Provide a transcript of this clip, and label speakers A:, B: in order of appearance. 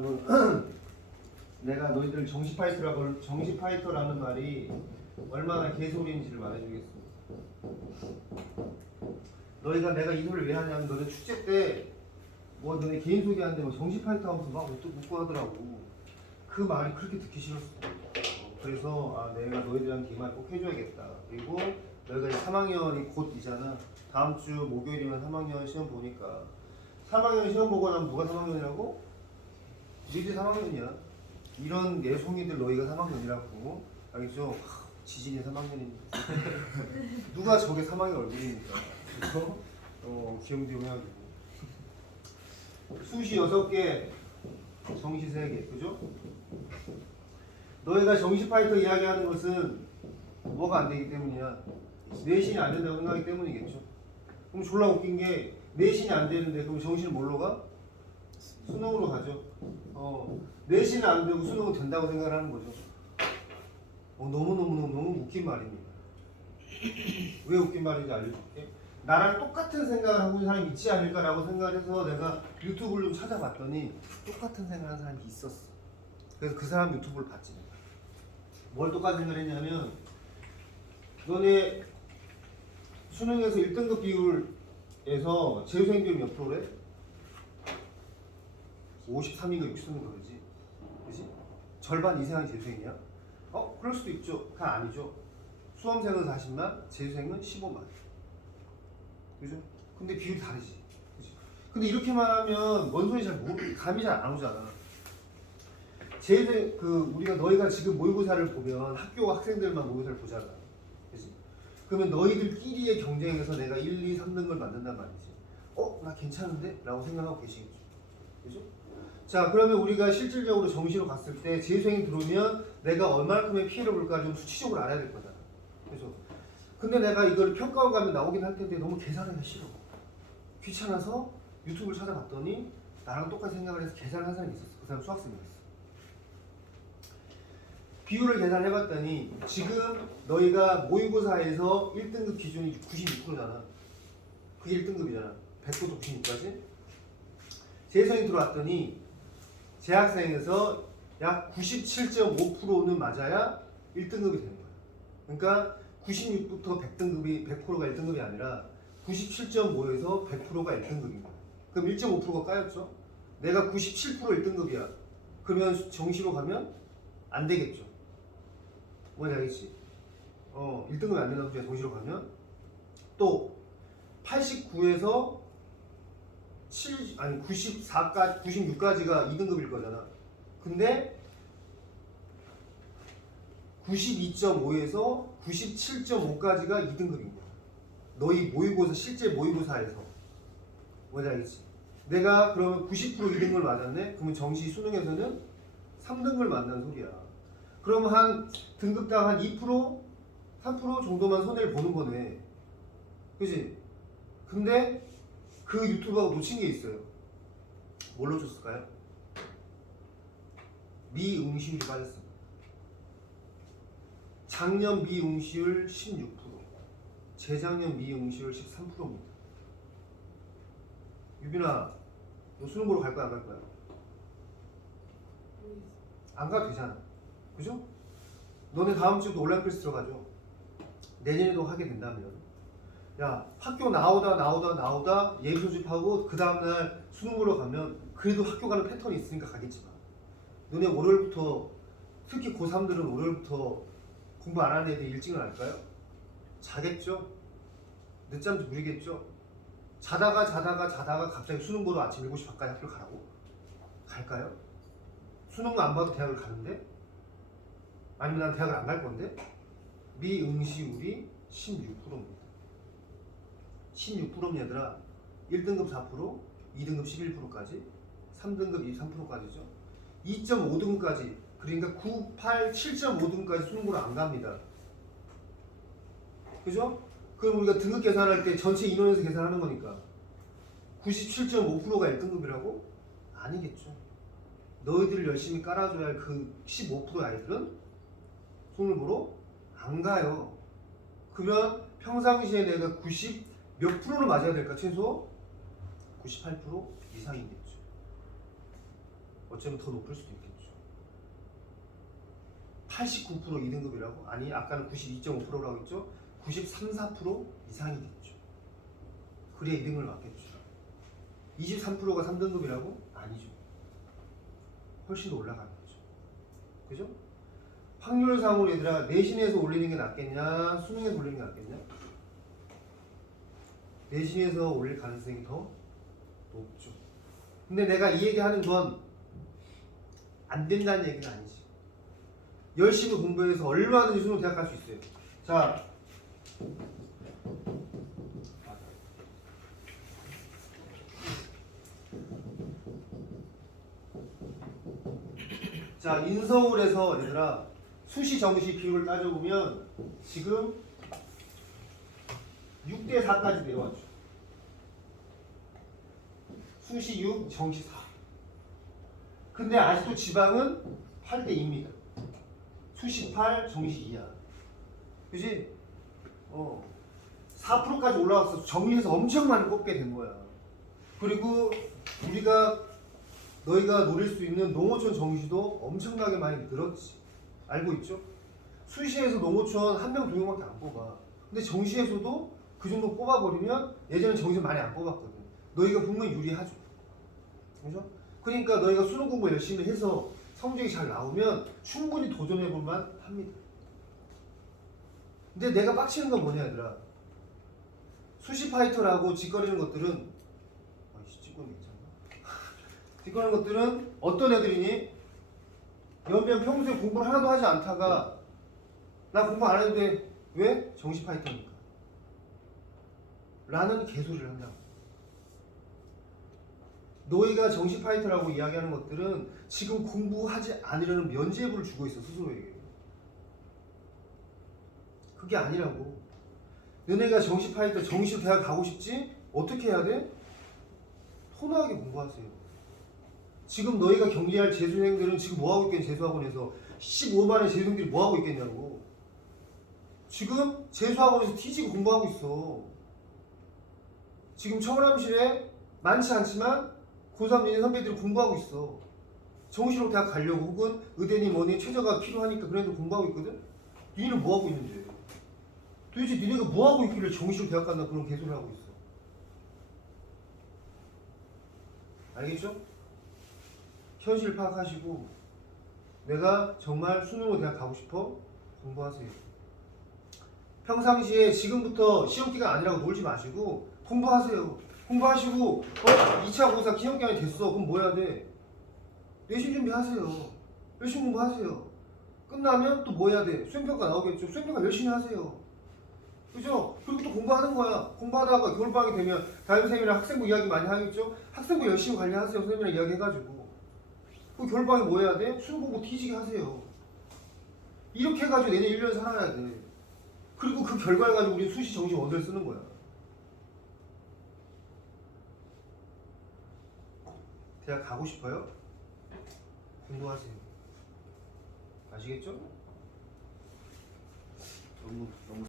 A: 여러분 내가 너희들 정시 파이터라고 정시 파이터라는 말이 얼마나 개소리인지를 말해주겠습니다. 너희가 내가 이 소리를 왜 하냐면 너네 축제 때 뭐 너네 개인 소개하는데 뭐 정시 파이터 하면서 막 웃고 하더라고. 그 말이 그렇게 듣기 싫었어. 어, 그래서 아 내가 너희들한테 이 말 꼭 해줘야겠다. 그리고 너희가 이제 3학년이 곧 이잖아. 다음 주 목요일이면 3학년 시험 보니까 3학년 시험 보고 나면 누가 3학년이라고? 니들 3학년이야. 이런 내송이들 너희가 3학년이라고. 알겠죠? 하, 지진이 3학년입니다. 누가 저게 3학년 얼굴입니까? 그래서 어, 귀염귀염 해가지고. 수시 6개, 정시 3개. 그죠? 너희가 정시 파이터 이야기하는 것은 뭐가 안 되기 때문이야. 내신이 안 된다고 생각하기 때문이겠죠. 그럼 졸라 웃긴 게 내신이 안 되는데 그럼 정신을 뭘로 가? 수능으로 가죠. 어, 내신은 안 되고 수능은 된다고 생각을 하는 거죠. 어, 너무너무너무 너무 웃긴 말입니다. 왜 웃긴 말인지 알려줄게. 나랑 똑같은 생각을 하고 있는 사람이 있지 않을까라고 생각을 해서 내가 유튜브를 좀 찾아봤더니 똑같은 생각을 하는 사람이 있었어. 그래서 그 사람 유튜브를 봤지. 뭘 똑같은 생각을 했냐면 너네 수능에서 1등급 비율에서 재수생 비율 몇 프로래? 53인가 60인가 그러지? 그지? 절반 이상이 재수생이야? 어? 그럴 수도 있죠. 그건 아니죠. 수험생은 40만, 재수생은 15만. 그죠? 근데 비율이 다르지. 그지? 근데 이렇게만 하면 뭔 소리 잘 모르, 감이 잘 안 오잖아. 재수생, 그, 우리가 너희가 지금 모의고사를 보면 학교 학생들만 모의고사를 보잖아. 그지? 그러면 너희들끼리의 경쟁에서 내가 1, 2, 3등을 만든단 말이지. 어? 나 괜찮은데? 라고 생각하고 계시겠죠. 그죠? 자, 그러면 우리가 실질적으로 정시로 갔을 때 재수생이 들어오면 내가 얼마큼의 피해를 볼까 좀 수치적으로 알아야 될 거잖아. 그래서 근데 내가 이걸 평가원 가면 나오긴 할 텐데 너무 계산하기 싫어. 귀찮아서 유튜브를 찾아봤더니 나랑 똑같이 생각을 해서 계산을 한 사람이 있었어. 그 사람 수학생이었어. 비율을 계산해봤더니 지금 너희가 모의고사에서 1등급 기준이 96%잖아. 그게 1등급이잖아. 100%도 96까지. 재성이 들어왔더니 재학생에서 약 97.5%는 맞아야 1등급이 되는 거야. 그러니까 96부터 100등급이 100%가 1등급이 아니라 97.5에서 100%가 1등급인 거야. 그럼 1.5%가 까였죠? 내가 97% 1등급이야. 그러면 정시로 가면 안 되겠죠. 뭔지 알겠지? 어, 1등급이 안 된다고 소리야, 정시로 가면. 또 89에서 7 아니 94까지 96까지가 2등급일 거잖아. 근데 92.5에서 97.5까지가 2등급인 거야. 너희 모의고사 실제 모의고사에서 뭔지 알겠지? 내가 그러면 90% 2등급을 맞았네. 그러면 정시 수능에서는 3등급을 맞는 소리야. 그럼 한 등급당 한 2% 3% 정도만 손해를 보는 거네. 그지? 근데 그 유튜버가 놓친 게 있어요. 뭘로 줬을까요? 미응시율이 빠졌습니다. 작년 미응시율 16%, 재작년 미응시율 13%입니다. 유빈아, 너 수능 보러 갈 거야, 안 갈 거야? 안 가도 되잖아. 그죠? 너네 다음 주도 온라인 클래스 들어가죠. 내년에도 하게 된다면. 야 학교 나오다 나오다 나오다 예비 소집하고 그 다음날 수능 보러 가면 그래도 학교 가는 패턴이 있으니까 가겠지만 너네 월요일부터 특히 고3들은 월요일부터 공부 안 하는 애들이 일찍 일어날까요? 자겠죠? 늦잠 부리겠죠? 자다가 자다가 자다가 갑자기 수능 보러 아침 7시 반까지 학교를 가라고? 갈까요? 수능 안 봐도 대학을 가는데? 아니면 난 대학을 안 갈 건데? 미응시율이 16%입니다. 16%는 얘들아 1등급 4%, 2등급 11%까지, 3등급 23%까지죠. 2.5등급까지 그러니까 9, 8, 7.5등급까지 수능 보러 안 갑니다. 그죠? 그럼 우리가 등급 계산할 때 전체 인원에서 계산하는 거니까 97.5%가 1등급이라고? 아니겠죠. 너희들 열심히 깔아줘야 할 그 15% 아이들은 수능을 보러 안 가요. 그러면 평상시에 내가 90 몇 프로를 맞아야 될까 최소 98% 이상이겠죠. 어쩌면 더 높을 수도 있겠죠. 89% 2등급이라고? 아니 아까는 92.5%라고 했죠? 93, 4% 이상이겠죠. 그래야 2등을 맞겠죠. 23%가 3등급이라고? 아니죠. 훨씬 더 올라가는 거죠. 그죠? 확률상으로 얘들아 내신에서 올리는 게 낫겠냐? 수능에서 올리는 게 낫겠냐? 내신에서 올릴 가능성이 더 높죠. 근데 내가 이 얘기하는 건 안 된다는 얘기는 아니지. 열심히 공부해서 얼마든지 수능 대학 갈 수 있어요. 자, 자 인서울에서 얘들아 수시 정시 비율을 따져보면 지금 6대 4까지 내려왔죠. 수시 6, 정시 4. 근데 아직도 지방은 8대 2입니다. 수시 8, 정시 2야. 그지? 어. 4%까지 올라왔어. 정리해서 엄청 많이 꼽게 된 거야. 그리고 우리가 너희가 노릴 수 있는 농어촌 정시도 엄청나게 많이 늘었지. 알고 있죠? 수시에서 농어촌 한 명, 두 명밖에 안 뽑아. 근데 정시에서도 그 정도 뽑아버리면 예전에 정시 많이 안 뽑았거든. 너희가 분명히 유리하죠. 그죠? 그러니까 너희가 수능 공부 열심히 해서 성적이 잘 나오면 충분히 도전해볼만 합니다. 근데 내가 빡치는 건 뭐냐, 얘들아. 수시 파이터라고 짓거리는 것들은, 아이씨, 짓거리 괜찮나? 짓거리는 것들은 어떤 애들이니? 연변 평소에 공부를 하나도 하지 않다가 나 공부 안 해도 돼. 왜? 정시 파이터니까. 라는 개소리를 한다고. 너희가 정시 파이터라고 이야기하는 것들은 지금 공부하지 않으려는 면죄부를 주고 있어 스스로에게. 그게 아니라고. 너네가 정시 파이터, 정시 대학 가고 싶지? 어떻게 해야 돼? 토나하게 공부하세요. 지금 너희가 경리할 재수생들은 지금 뭐 하고 있겠냐 재수학원에서 15만의 재수생들이 뭐 하고 있겠냐고. 지금 재수학원에서 뒤지고 공부하고 있어. 지금 청남실에 많지 않지만 고3 있는 선배들이 공부하고 있어. 정시로 대학 가려고 혹은 의대니 뭐니 최저가 필요하니까 애들 공부하고 있거든? 니는 뭐 하고 있는데? 도대체 니네가 뭐 하고 있길래 정시로 대학 간다 그런 개소리를 하고 있어. 알겠죠? 현실 파악하시고 내가 정말 수능으로 대학 가고 싶어? 공부하세요. 평상시에 지금부터 시험 기간 아니라고 놀지 마시고 공부하세요. 공부하시고 어 2차 고사 기념 기간이 됐어. 그럼 뭐 해야 돼? 내신 준비하세요. 열심히 공부하세요. 끝나면 또 뭐 해야 돼? 수행평가 나오겠죠. 수행평가 열심히 하세요. 그죠? 그리고 또 공부하는 거야. 공부하다가 겨울방학이 되면 담임 선생님이랑 학생부 이야기 많이 하겠죠? 학생부 열심히 관리하세요. 선생님이랑 이야기 해가지고. 그 겨울방학에 뭐 해야 돼? 수능 공부 뒤지게 하세요. 이렇게 해가지고 내년 1년 살아야 돼. 그리고 그 결과를 가지고 우리 수시 정시 원서를 쓰는 거야. 대학 가고 싶어요? 공부하세요. 아시겠죠? 너무 너무